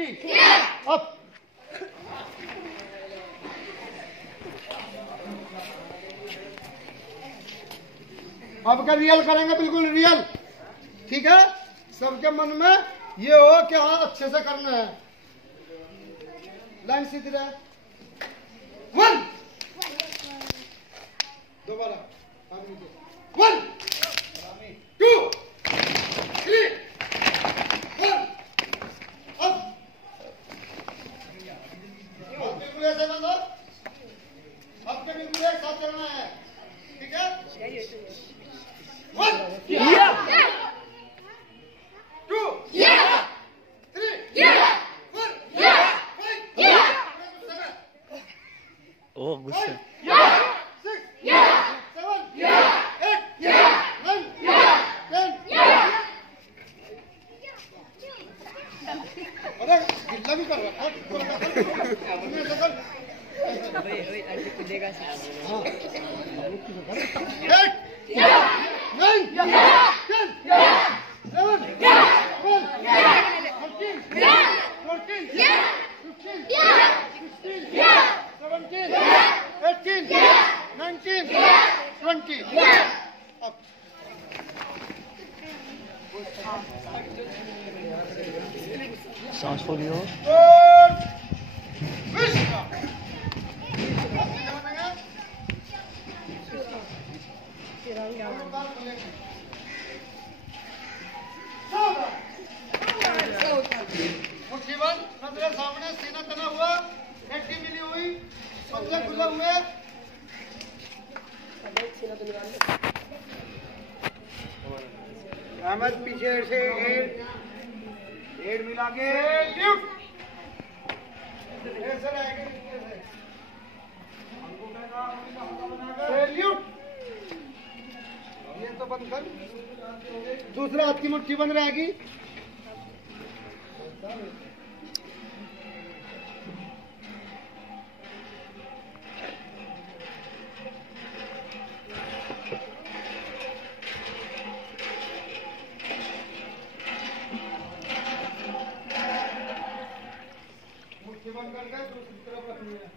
Up. अब का real करेंगे, बिल्कुल रियल, ठीक है। सबके मन में ये हो कि हाँ अच्छे से करना है। लाइन सीधी रहे। 1 दोबारा 1 2 3 4 अब बिल्कुल ऐसे बंदो, अब के बिल्कुल एक साथ चलना है, ठीक है। 1 2 3 ओ गुस्सा 6 7 8 9 10। अरे गिल्ला भी कर रहा सांस फूलियो। मुट्ठीबंद, नजरें सामने, सीना तना हुआ, हड्डी मिली हुई, पंजे खुले हुए। अहमद पीछे से हेड मिला के लिफ्ट ऐसे रहेगी, अंगूठे का बना लिफ्ट। ये तो बंद कर, दूसरा हाथ की मुट्ठी बंद रहेगी। मुट्ठी बंद करके दूसरी तरफ रखनी है,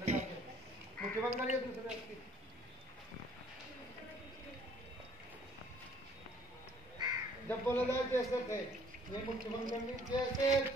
लगा के मुट्ठी बंद करिए दूसरे हाथ की। जब बोला जाए जैसे थे, ये मुट्ठी बंद करनी जैसे थे।